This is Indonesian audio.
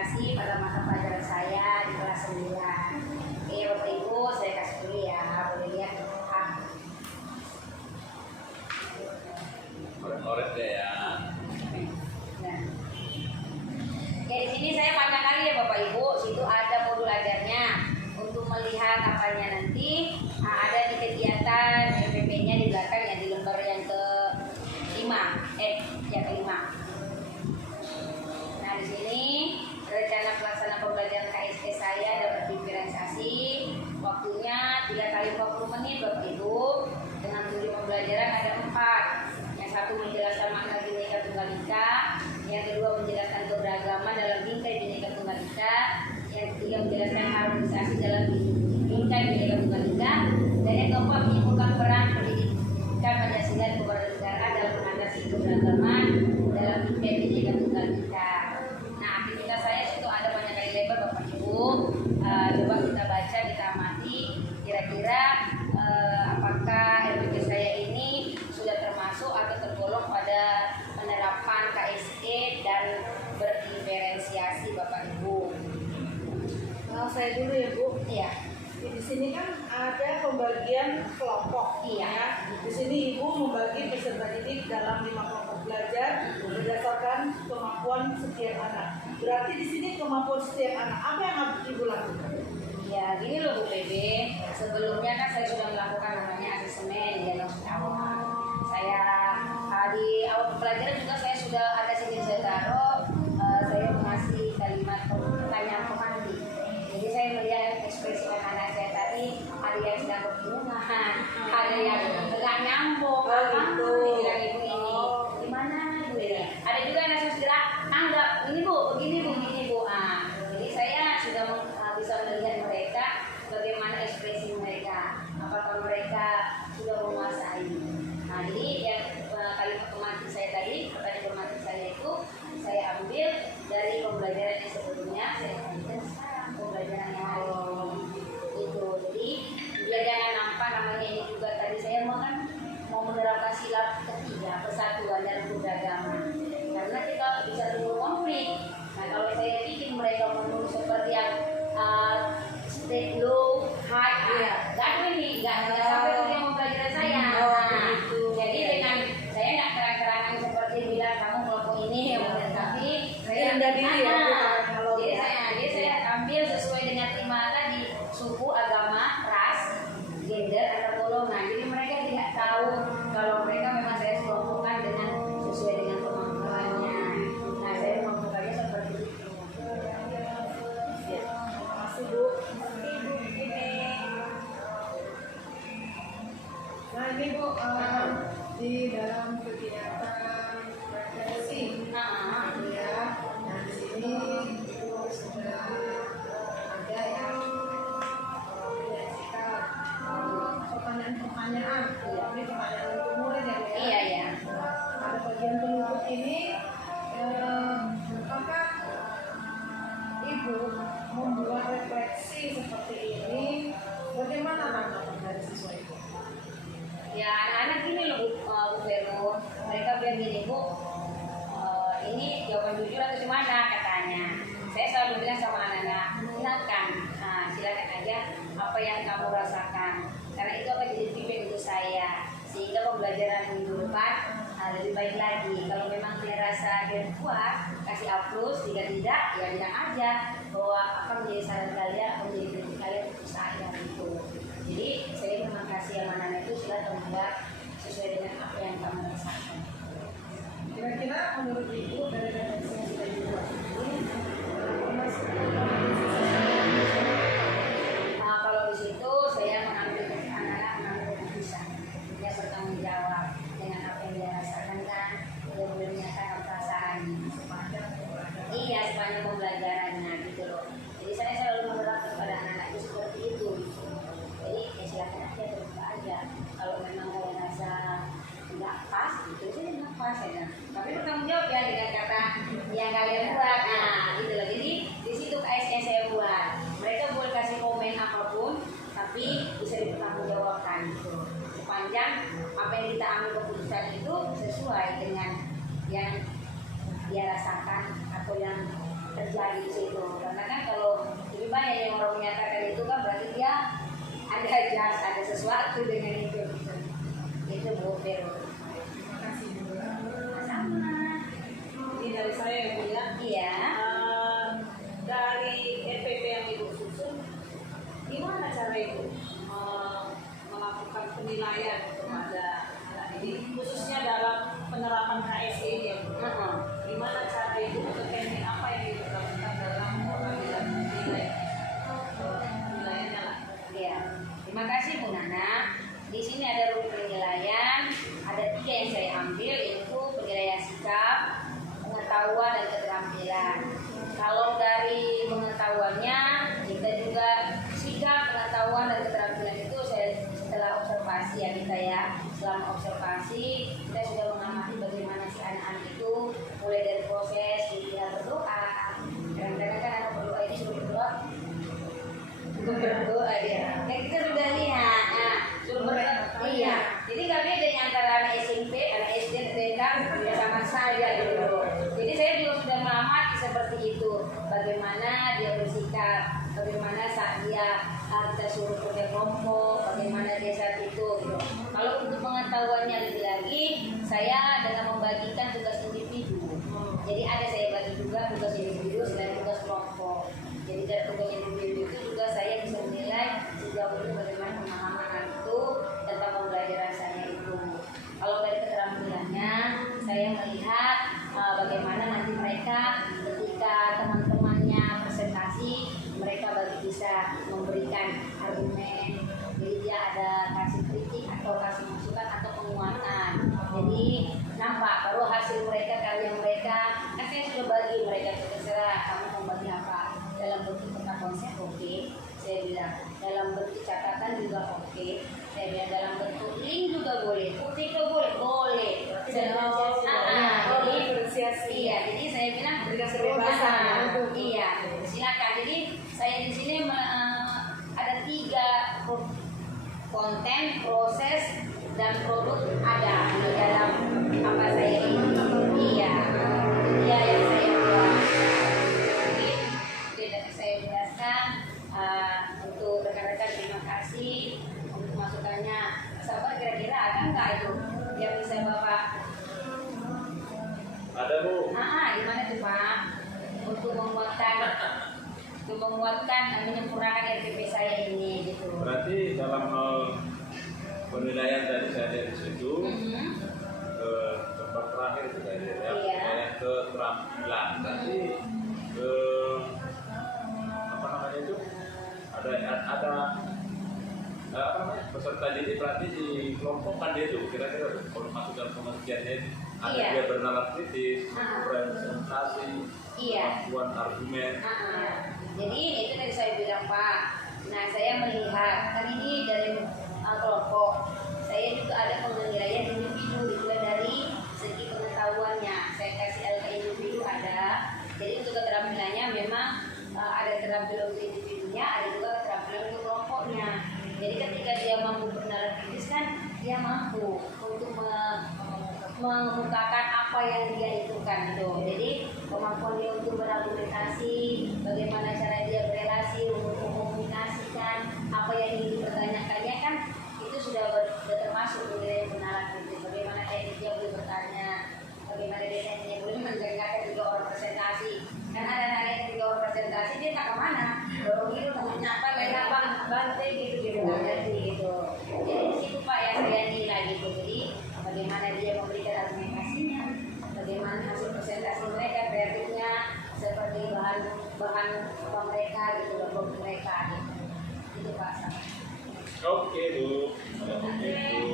diferensiasi pada mata pelajaran saya di kelas 9. Oke Bapak Ibu, saya kasih dulu ya, boleh lihat. Oret deh ya. Nah. Oke, di sini saya panjang kali ya Bapak Ibu, situ ada modul ajarnya. Untuk melihat apanya nanti, ada di kegiatan MPP-nya di belakang ya, di lembar yang ke-5, yang ke-5. Nah, di sini rencana pelaksana pembelajaran KSP saya dapat diferensiasi. Waktunya 3 kali 40 menit Bapak Ibu. Dengan tujuan pembelajaran ada 4. Yang satu menjelaskan makna Bhinneka Tunggal Ika, yang kedua menjelaskan keberagaman dalam bingkai Bhinneka Tunggal Ika, yang ketiga menjelaskan harmonisasi dalam bingkai Bhinneka Tunggal Ika, dan yang keempat menyimpulkan peran pendidikan Pancasila dan kewarganegaraan dalam mengatasi keberagaman dalam bingkai Bhinneka Tunggal Ika. Nah, aktivitas saya itu ada banyak kali lebar Bapak Ibu. Coba kita baca, kita amati kira-kira apakah RPP saya ini sudah termasuk atau tergolong pada penerapan KSE dan berdiferensiasi Bapak Ibu. Saya dulu ya Bu. Iya. Di sini kan ada pembagian kelompok. Iya. Ya. Di sini Ibu membagi peserta didik dalam 5 kelompok belajar berdasarkan kemampuan setiap anak. Berarti di sini kemampuan setiap anak. Apa yang harus Ibu lakukan? Ya, gini loh Bu PB. Sebelumnya kan saya sudah melakukan namanya asesmen diagnosis awal. Saya di awal pelajaran juga saya sudah ada sini saya taruh. Saya mengasih kalimat pertanyaan pemantik. Jadi saya melihat ekspresi anak-anak saya tadi, ada yang sedang kebingungan, ada yang nggak nyambung, bilang ibu ini, gimana Bu ini? Ada juga yang langsung segera anggap ini Bu, begini Bu, begini Bu. Jadi saya sudah bisa melihat mereka bagaimana ekspresi mereka, apakah mereka sudah menguasai. Nah, jadi yang kalimat pemantik saya tadi, pertanyaan pemantik saya itu saya ambil dari pembelajaran yang sebelumnya, saya ambil sekarang pembelajaran yang hari ini. Itu, jadi pembelajaran apa namanya ini juga tadi saya mau menerapkan sila ketiga, persatuan dan keberagaman. Karena kita bisa timbul konflik. Nah, kalau saya bikin mereka menulis seperti yang state low, high, nggak sampai ke yang pembelajaran saya. Jadi dengan saya nggak terang-terangan seperti bilang kamu kelompok ini yang tapi saya jadi saya ambil sesuai dengan tema tadi, suku, agama, ras, gender atau golongan. Jadi mereka tidak tahu kalau mereka memang saya kelompokkan dengan sesuai dengan kemampuannya. Nah, saya mengumpulkannya seperti itu. Terima kasih Bu. Nah ini Bu, di dalam kegiatan refleksi, ya. Nah di sini Ibu sudah ada yang menyajikan pertanyaan-pertanyaan. Ini pertanyaan untuk murid ya Bu, ya. Iya ya. Pada bagian penutup ini, apakah Ibu membuat refleksi seperti ini? Bagaimana tanggapan dari siswa Ibu? Ya, anak-anak gini loh Bu Vero, mereka bilang gini Bu, ini jawaban jujur atau gimana katanya. Saya selalu bilang sama anak-anak, silakan aja apa yang kamu rasakan, karena itu akan jadi feedback untuk saya, sehingga pembelajaran minggu depan lebih baik lagi. Kalau memang dia rasa dia kuat, kasih applause. Jika tidak, ya bilang aja bahwa akan menjadi saran kalian atau menjadi kritik kalian untuk saya itu. Jadi saya terima kasih yang mana itu silakan membuat sesuai dengan apa yang kamu rasakan. Kira-kira menurut Ibu dari refleksi yang sudah dibuat ini, kalau di situ saya mengambil anak-anak mengambil keputusan, dia bertanggung jawab dengan apa yang dia rasakan kan, dia boleh menyatakan perasaannya. Iya, sepanjang pembelajarannya gitu loh. Jadi saya selalu menerapkan pada anak-anak itu seperti itu. Jadi ya silakan aja, terbuka aja. Kalau memang kalian rasa nggak pas, itu saya nggak pas ya. Tapi bertanggung jawab ya dengan kata yang kalian buat. Nah, gitu loh. Jadi di situ KSE saya buat. Mereka boleh kasih komen apapun, tapi bisa dipertanggungjawabkan gitu. Sepanjang apa yang kita ambil keputusan itu sesuai dengan yang dia rasakan atau yang terjadi. lagi di situ. Karena kan kalau lebih banyak yang orang menyatakan itu kan berarti dia ada jas, ada sesuatu dengan itu. Itu Bu Vero. Terima kasih Bu. Sama. Ini dari saya ya Bu ya. Iya. Dari EPP yang Ibu susun, gimana cara Ibu melakukan penilaian kepada anak ini, khususnya dalam penerapan KSE ini ya Bu? Gimana cara Ibu untuk teknik apa yang Ibu lakukan dalam pengambilan penilaiannya lah? Iya. Terima kasih Bu Nana. Di sini ada rubrik penilaian, ada 3 yang saya ambil, yaitu penilaian sikap, pengetahuan dan keterampilan. Kalau dari pengetahuannya, kita juga sikap, pengetahuan dan keterampilan itu saya setelah observasi ya kita ya. Selama observasi kita sudah mengamati bagaimana si anak-anak itu mulai dari proses dia berdoa. Kadang-kadang kan anak berdoa ini sudah berdoa dia. Kayak kita sudah lihat, nah, suruh berdoa. Iya. Jadi nggak beda antara anak SMP, anak SD, TK, ya sama saya gitu. Jadi saya juga sudah mengamati seperti itu. Bagaimana dia bersikap, bagaimana saat dia kita suruh kerja kelompok, bagaimana dia saat itu. Gitu. Kalau untuk pengetahuannya lebih lagi, saya dengan membagikan tugas individu. Jadi ada saya bagi juga tugas individu selain tugas kelompok. Jadi dari tugas individu itu juga saya bisa menilai sejauh ini bagaimana pemahaman anak itu tentang pembelajaran saya itu. Kalau dari keterampilannya, saya melihat bagaimana nanti mereka ketika teman-temannya presentasi, mereka bisa memberikan argumen. Jadi dia ada kasih kritik atau kasih masukan atau penguatan. Jadi nampak baru hasil mereka, karya mereka. Kan saya sudah bagi mereka, terserah kamu mau bagi apa. Dalam bentuk peta konsep oke, saya bilang. Dalam bentuk catatan juga oke, saya bilang. Dalam bentuk link juga boleh, putih juga boleh. Iya, jadi saya bilang kebebasan. Iya, silakan. Jadi saya di sini ada 3 konten, proses, dan produk ada di dalam apa saya ini. Iya, itu dia yang saya buat. Jadi tidak saya jelaskan untuk rekan-rekan, terima kasih untuk masukannya. Sahabat kira-kira ada nggak itu yang bisa Bapak? Ada Bu. Gimana tuh Pak? Untuk menguatkan dan menyempurnakan RPP saya ini gitu. Berarti dalam hal penilaian tadi saya dari situ ke tempat terakhir itu tadi ya, penilaian keterampilan. Tadi apa namanya itu? Ada apa namanya, peserta didik berarti dikelompokkan dia tuh kira-kira kalau masuk dalam pengertiannya itu ada dia bernalar kritis, presentasi, kemampuan argumen. Jadi itu tadi saya bilang Pak. Nah saya melihat kan ini dari kelompok. Saya juga ada penilaian individu juga dari segi pengetahuannya. Saya kasih LK individu ada. Jadi untuk keterampilannya memang ada keterampilan untuk individunya, ada juga keterampilan untuk kelompoknya. Jadi ketika dia mampu bernalar kritis kan dia mampu untuk mengemukakan apa yang dia itukan gitu. Jadi kemampuan dia untuk berargumentasi, bagaimana cara dia berrelasi, untuk mengkomunikasikan apa yang ingin dipertanyakannya kan itu sudah termasuk nilai bernalar kritis. Bagaimana teknik dia boleh bertanya, bagaimana dia tekniknya boleh mendengarkan juga orang presentasi. Kan ada anak yang orang presentasi dia tak kemana, dorong gitu, nyapa mereka bantai gitu gitu. Jadi di situ Pak yang saya nilai gitu. Jadi bagaimana dia memberikan argumentasinya, bagaimana hasil presentasi mereka, kreatifnya, seperti bahan apa mereka gitu, logo mereka gitu. Itu Pak. Oke Bu, kalau begitu